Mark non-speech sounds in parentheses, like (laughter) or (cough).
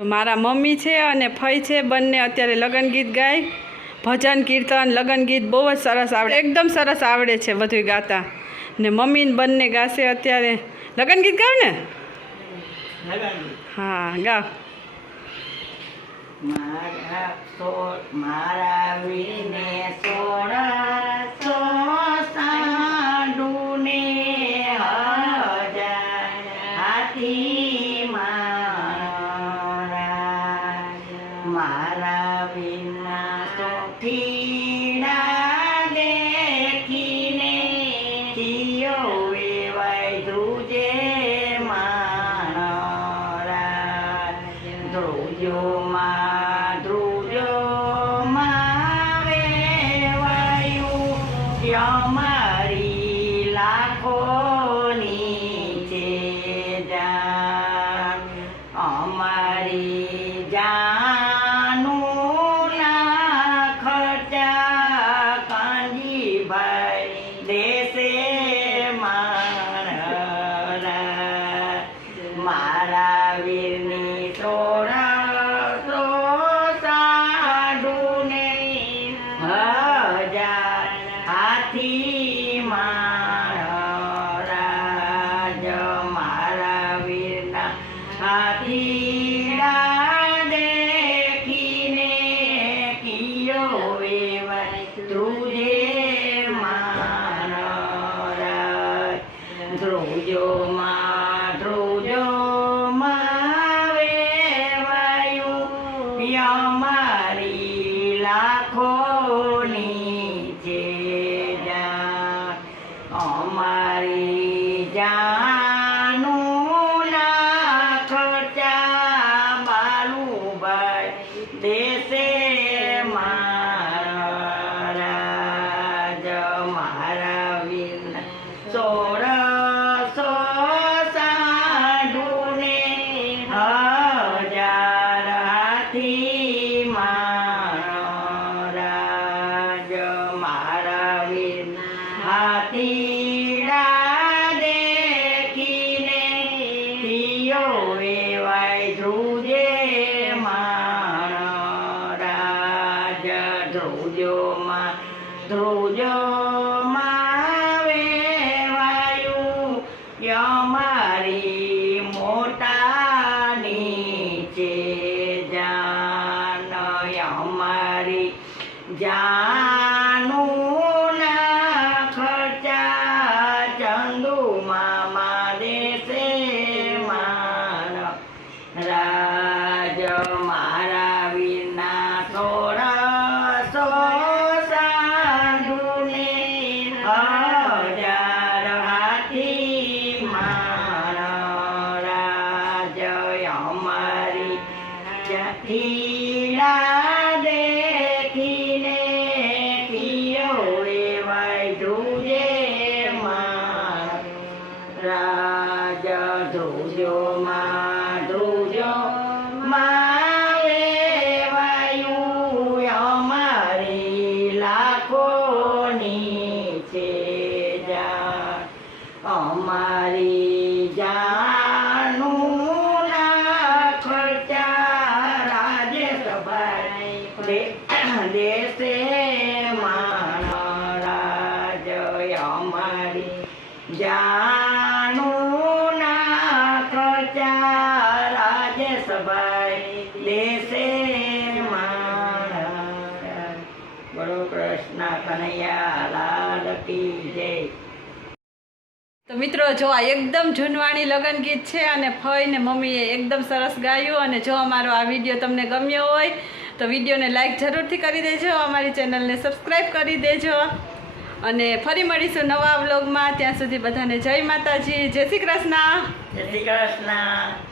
મારા મમ્મી છે અને ફઈ છે, બંને અત્યારે લગ્ન ગીત ગાય. ભજન, કીર્તન, લગ્ન ગીત બહુ જ સરસ આવડે, એકદમ સરસ આવડે છે બધું ગાતા. ને મમ્મીને બંને ગાશે અત્યારે. લગ્ન ગીત ગાવ ને? હા, ગાવ. મારા મારા ધ્રુજો માં ધ્રુજો માં વેવાયું. અમારી લાખોની છે જાન અમારી જાનું ખર્ચા કાંજીભાઈ દેશે હાથીડા દેખીને થયો વેવાય ધ્રુજે મારા રાજ ધ્રુજો માં ધ્રુજો માં વેવાયું અમારી મોટાની છે જાન અમારી જાનું અમારી જઠીલા દેખીને કિયો એવાય ધુજે રાજ ધ્રુજો માં ધ્રુજો માં અમારી લાખોની છે જા. અમારી જાનું દેશે (coughs) તો મિત્રો, જો આ એકદમ જૂનવાણી લગ્ન ગીત છે અને ફઈ ને મમ્મીએ એકદમ સરસ ગાયું અને જો અમારો આ વીડિયો તમને ગમ્યો હોય તો વિડીયોને લાઇક જરૂરથી કરી દેજો, અમારી ચેનલને સબસ્ક્રાઈબ કરી દેજો. અને ફરી મળીશું નવા વ્લોગમાં ત્યાં સુધી બધાને જય માતાજી, જય શ્રી કૃષ્ણ. જય શ્રી કૃષ્ણ.